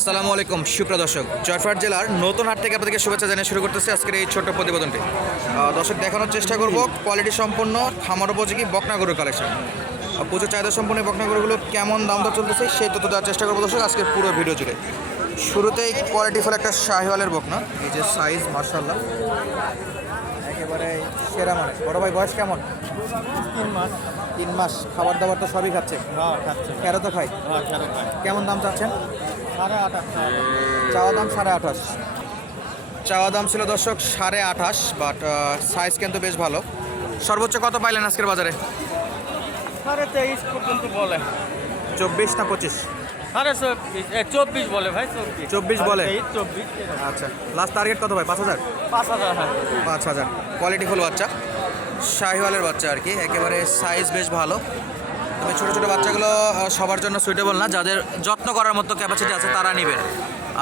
আসসালামু আলাইকুম সুপ্রদর্শক জয়ফাট জেলার নতুন হাট থেকে আপনাদেরকে শুভেচ্ছা জানিয়ে শুরু করতেছি আজকের এই ছোট্ট প্রতিবেদনটি। দর্শক দেখানোর চেষ্টা করব কোয়ালিটি সম্পন্ন খামার উপযোগী বকনা গরুর কালেকশন প্রচুর চাহিদা সম্পন্ন এই বকনা গরুগুলো কেমন দাম দর চলতেছে সেই তথ্য দেওয়ার চেষ্টা করব দর্শক আজকের পুরো ভিডিও জুড়ে। শুরুতেই কোয়ালিটি ফল একটা শাহিওয়ালের বকনা এই যে সাইজ মার্শাল্লাহ একেবারে সেরা মানে বড় ভাই বয়স কেমন? তিন মাস। তিন মাস। খাবার দাবার তো সবই খাচ্ছে? হ্যাঁ খাচ্ছে। কেন তো খাই হ্যাঁ খায়। কেমন দাম চাচ্ছেন? চাওয়া দাম সাড়ে আঠাশ চাওয়া দাম ছিল দর্শক সাড়ে আঠাশ বাট সাইজ কিন্তু বেশ ভালো। সর্বোচ্চ কত পাইলেন আজকের বাজারে? সাড়ে তেইশ পর্যন্ত বলে। চব্বিশ না পঁচিশ? সাড়ে চব্বিশ বলে ভাই চব্বিশ। বলে? চব্বিশ আচ্ছা লাস্ট টার্গেট কত ভাই? পাঁচ হাজার? পাঁচ হাজার হ্যাঁ। পাঁচ হাজার। কোয়ালিটি ফুল বাচ্চা? শাহিওয়ালের বাচ্চা আর কি একেবারে সাইজ বেশ ভালো। তবে ছোটো ছোটো বাচ্চাগুলো সবার জন্য সুইটেবল না। যাদের যত্ন করার মতো ক্যাপাসিটি আছে তারা নেবেন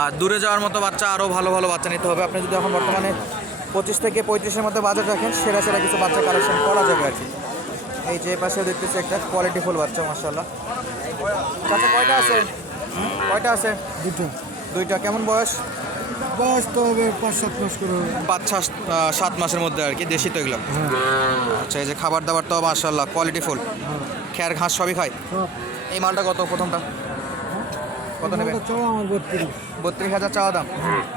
আর দূরে যাওয়ার মতো বাচ্চা আরও ভালো ভালো বাচ্চা নিতে হবে। আপনি যদি এখন বর্তমানে পঁচিশ থেকে পঁয়ত্রিশের মধ্যে বাজার রাখেন সেরা সেরা কিছু বাচ্চা কালেকশন করা যাবে আর কি। এই যে পাশে দেখতেছি একটা কোয়ালিটি ফুল বাচ্চা মার্শাল্লাহ কয়টা আছে? কয়টা আছে? দুটো। দুইটা। কেমন বয়স? বয়স তো হবে পাঁচ সাত মাস করে পাঁচ সাত সাত মাসের মধ্যে আর কি দেশি তো এগুলো। আচ্ছা এই যে খাবার দাবার তো মার্শাল্লাহ কোয়ালিটি ফুল খেয়ার ঘাস সবই খায়। এই মালটা কত প্রথমটা? কত নেবে? বত্রিশ। হাজার চাওয়া দাম?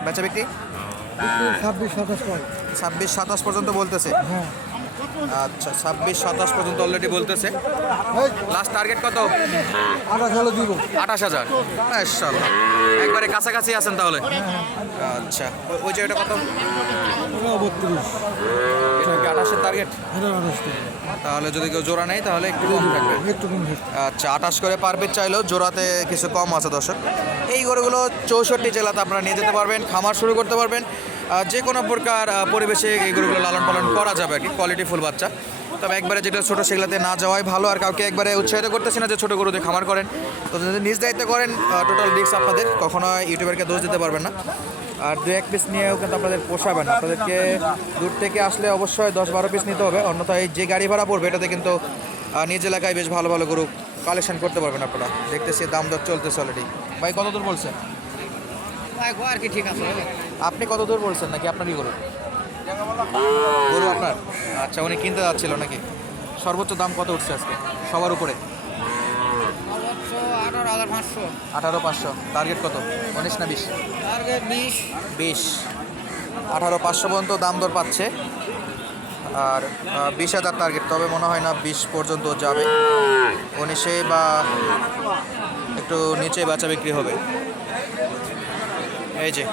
বেচা বিক্রি? ছাব্বিশ সাতাশ ছাব্বিশ সাতাশ পর্যন্ত বলতেছে? হ্যাঁ। আচ্ছা ছাব্বিশ সাতাশ পর্যন্ত অলরেডি বলতেছে। লাস্ট টার্গেট কত? আঠাশ দিব। আঠাশ হাজার। একবারে কাছাকাছি আছেন তাহলে? আচ্ছা। ওই- জায়গাটা কত? বত্রিশ। আঠাশের টার্গেট তাহলে যদি কেউ জোড়া নেই তাহলে একটু কম থাকবে। একটু কম আচ্ছা আঠাশ করে পার পিস চাইলেও জোড়াতে কিছু কম আছে দর্শক। এই গরুগুলো চৌষট্টি জেলাতে আপনারা নিয়ে যেতে পারবেন খামার শুরু করতে পারবেন। যে কোনো প্রকার পরিবেশে এই গরুগুলো লালন পালন করা যাবে আর কি কোয়ালিটি ফুল বাচ্চা। তবে একবারে যেটা ছোটো সেগুলোতে না যাওয়াই ভালো আর কাউকে একবারে উৎসাহিত করতেছি না যে ছোটো গরুতে খামার করেন। তো যদি নিজ দায়িত্ব করেন টোটাল রিক্স আপনাদের কখনো ইউটিউবারকে দোষ দিতে পারবেন না। আর দু এক পিস নিয়েও কিন্তু আপনাদের পোষাবে না। আপনাদেরকে দূর থেকে আসলে অবশ্যই দশ বারো পিস নিতে হবে। অন্যথায় যে গাড়ি ভাড়া পড়বে এটাতে কিন্তু নিজ এলাকায় বেশ ভালো ভালো গরু কালেকশন করতে পারবেন আপনারা। দেখতেছি দাম দর চলতেছে অলরেডি ভাই কত দূর বলছেন? আর কি ঠিক আছে আপনি কত দূর বলছেন? নাকি আপনারই গরু? গরু আপনার? আচ্ছা উনি কিনতে যাচ্ছিল নাকি? সর্বোচ্চ দাম কত উঠছে আজকে? সবার উপরে। হাজার পাঁচশো। আঠারো পাঁচশো। টার্গেট কত? উনিশ না বিশ? টার্গেট বিশ। বিশ। আঠারো পাঁচশো পর্যন্ত দাম দর পাচ্ছে। আর বিশ হাজার টার্গেট তবে মনে হয় না বিশ পর্যন্ত যাবে। উনিশে বা একটু নিচে বেচা বিক্রি হবে। এই যে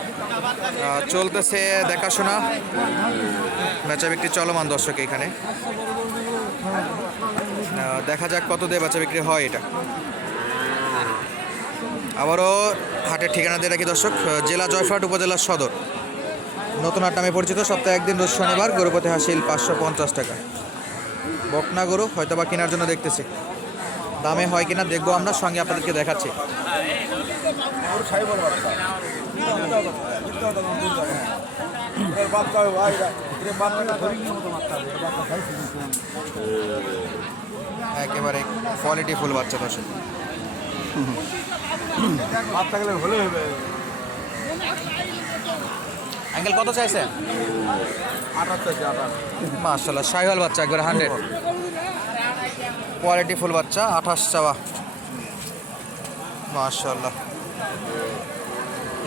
চলতেছে দেখাশোনা। বেচা বিক্রি চলমান দর্শক এখানে। দেখা যাক কত দিয়ে বেচা বিক্রি হয় এটা। আবারও হাটের ঠিকানা দিয়ে রাখি দর্শক জেলা জয়ফাট উপজেলার সদর। নতুন হাট নামে পরিচিত, সপ্তাহে একদিন রোজ শনিবার গরুপতি হাসিল পাঁচশো পঞ্চাশ টাকা। বকনা গরু হয়তো বা কেনার জন্য দেখতেছি। দামে হয় কিনা দেখব আমরা, সঙ্গে আপনাদেরকে দেখাচ্ছি। একেবারে কোয়ালিটি ফুল বাচ্চা দর্শক। অ্যাঙ্গেল কত চাইছে? মাশাল্লাহ সাইওয়াল বাচ্চা একবার হান্ড্রেড। কোয়ালিটি ফুল বাচ্চা আঠাশ চাওয়া। মাশাল্লাহ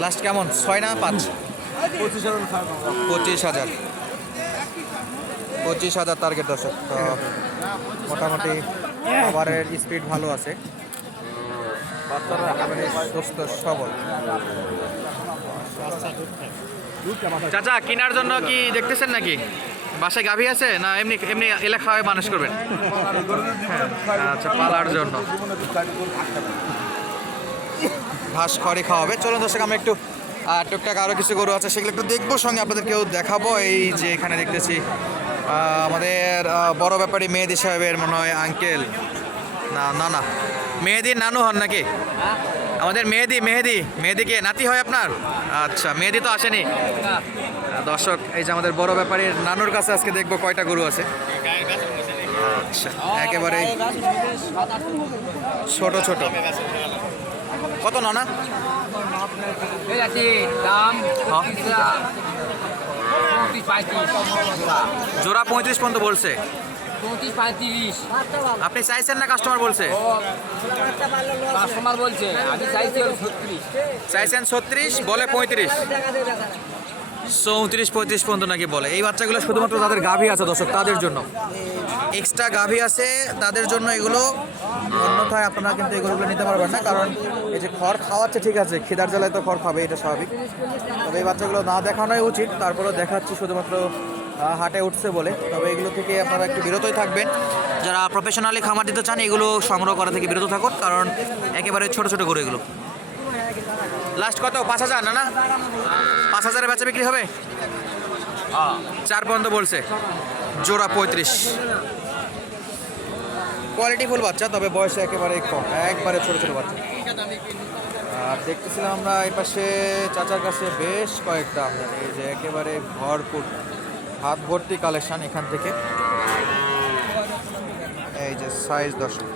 লাস্ট কেমন? ছয় না পাঁচ? পঁচিশ হাজার পঁচিশ হাজার। টার্গেট দর্শক মোটামুটি খাবারের স্পিড ভালো আছে। চাচা কেনার জন্য কি দেখতেছেন নাকি? বাসায় গাভী আছে না এমনি এমনি এলাকায় মানুষ করবেন? হ্যাঁ, আচ্ছা পালার জন্য। ঘাস খড়ি খাওয়াবে। চলুন দর্শক আমরা একটু টুকটাক আরও কিছু গরু আছে সেগুলো একটু দেখব সঙ্গে আপনাদেরকেও দেখাবো। এই যে এখানে দেখতেছি আমাদের বড় ব্যাপারী মেহেদি সাহেবের মনে হয় আঙ্কেল না না না। মেহেদির নানু হন নাকি? আমাদের মেহেদি মেহেদি, মেহেদিকে নাতি হয় আপনার? আচ্ছা মেহেদি তো আসেনি। দর্শক, এই যে আমাদের বড় ব্যাপারীর নানুর কাছে আজকে দেখব কয়টা গরু আছে। আচ্ছা একেবারে ছোট ছোট। কত নানা? হ্যাঁ। জোড়া পঁয়ত্রিশ পর্যন্ত বলছে। পঁয়ত্রিশ। আপনি চাইছেন না কাস্টমার বলছে? কাস্টমার বলছে আমি চাইছি ছত্রিশ। চাইছেন ছত্রিশ বলে পঁয়ত্রিশ। চৌত্রিশ পঁয়ত্রিশ পর্যন্ত নাকি বলে। এই বাচ্চাগুলো শুধুমাত্র তাদের গাভী আছে দর্শক তাদের জন্য। এক্সট্রা গাভী আছে তাদের জন্য এগুলো। অন্যথায় আপনারা কিন্তু এগুলোগুলো নিতে পারবেন না কারণ এই যে খড় খাওয়াচ্ছে ঠিক আছে খিদার জ্বালায় তো খড় খাবে এটা স্বাভাবিক। তবে এই বাচ্চাগুলো না দেখানোই উচিত তারপরেও দেখাচ্ছি শুধুমাত্র হাটে উঠছে বলে। তবে এগুলো থেকে আপনারা একটু বিরতই থাকবেন। যারা প্রফেশনালি খামার দিতে চান, এগুলো সংগ্রহ করা থেকে বিরত থাকুন, কারণ একেবারে ছোট ছোট গরু এগুলো। লাস্ট কত? পাঁচ হাজার, না না? পাঁচ হাজারে বেচা বিক্রি হবে? চার পর্যন্ত বলছে। জোড়া পঁয়ত্রিশ। কোয়ালিটি ফুল বাচ্চা, তবে বয়সে একেবারে কম, একবারে ছোট ছোট বাচ্চা। আর দেখতেছিলাম আমরা এই পাশে চাচার কাছে বেশ কয়েকটা, এই যে একেবারে ভরপুর। হাত ভর্তি কালেকশন এখান থেকে। এই যে সাইজ দর্শক।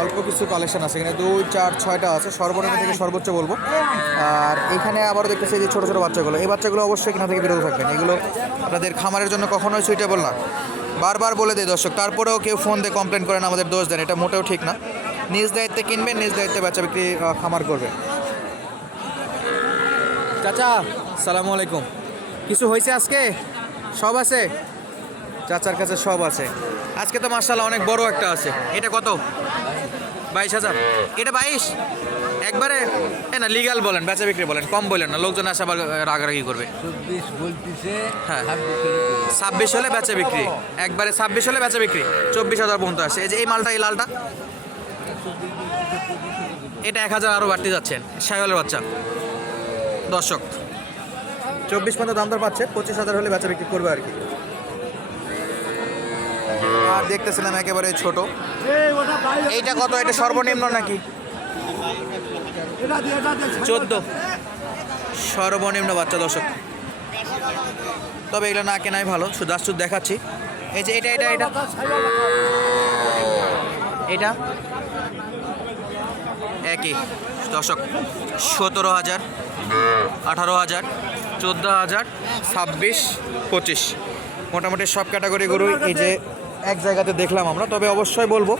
অল্প কিছু কালেকশন আছে এখানে। দুই, চার, ছয়টা আছে। সর্বনিম্ন থেকে সর্বোচ্চ বলব। আর এখানে আবারও দেখতেছি যে ছোটো ছোটো বাচ্চাগুলো। এই বাচ্চাগুলো অবশ্যই এখান থেকে বিরত থাকবেন। এগুলো আপনাদের খামারের জন্য কখনোই সুইটেবল না। বারবার বলে দেয় দর্শক, তারপরেও কেউ ফোন দিয়ে কমপ্লেন করেন, আমাদের দোষ দেন। এটা মোটেও ঠিক না। নিজ দায়িত্বে কিনবেন, নিজ দায়িত্বে বাচ্চা বিক্রি খামার করবে চাচা সালামু আলাইকুম। কিছু হয়েছে আজকে? সব আছে? চাচার কাছে সব আছে। আজকে তো মার্শাল্লাহ অনেক বড় একটা আছে। এটা কত? বাইশ হাজার। এটা বাইশ? একবারে? এ না লিগাল বলেন বেচা বিক্রি বলেন কম বলেন না লোকজন আসে আবার রাগারাগি করবে। হ্যাঁ। ছাব্বিশ হলে বেচা বিক্রি। একবারে ছাব্বিশ হলে বেচা বিক্রি। চব্বিশ হাজার পর্যন্ত আসে। এই যে এই মালটা এই লালটা? এটা এক হাজার আরও বাড়তে যাচ্ছেন সাইওয়ালের বাচ্চা। দর্শক চব্বিশ পর্যন্ত দাম দর পাচ্ছে, পঁচিশ হাজার হলে বেচা বিক্রি করবে আর কি। আর দেখতেছিলাম একেবারে ছোট। এইটা কত? এটা সর্বনিম্ন নাকি? চোদ্দ। সর্বনিম্ন বাচ্চা, দর্শক। তবে এগুলো না কেনাই ভালো, শুধু দেখাচ্ছি। এই যে এটা এটা এটা। এটা। একই। দর্শক, সতেরো হাজার, আঠারো হাজার। চোদ্দ হাজার ছাব্বিশ পঁচিশ। মোটামুটি সব ক্যাটাগরি গরুই এই যে এক জায়গাতে দেখলাম আমরা, তবে অবশ্যই বলব,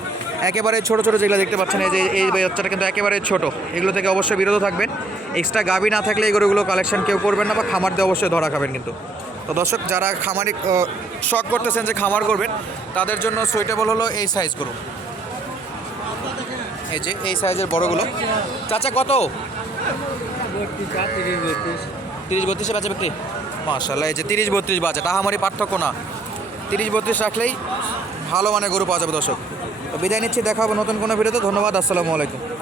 একেবারে ছোট ছোট যেগুলো দেখতে পাচ্ছেন, এই যে এই বাচ্চাটা কিন্তু একেবারে ছোট। এগুলো থেকে অবশ্যই বিরত থাকবেন। এক্সট্রা গাবি না থাকলে এই গরুগুলো কালেকশন কেউ করবেন না বা খামার দিয়ে অবশ্যই ধরা খাবেন কিন্তু। তো দর্শক, যারা খামারি শখ করতেছেন যে খামার করবেন, তাদের জন্য সুইটেবল হলো এই সাইজ গরু। এই যে এই সাইজের বড়গুলো। চাচা, কত? তিরিশ বত্রিশে বাজে বিক্রি? মাশাল্লাহ এই যে তিরিশ বত্রিশ বাজে তাহামারি পার্থক্য না। তিরিশ বত্রিশ রাখলেই ভালো মানে গরু পাওয়া যাবে দর্শক। বিদায় নিচ্ছি, দেখাবো নতুন কোনো ভিডিওতে, ধন্যবাদ, আসসালামু আলাইকুম।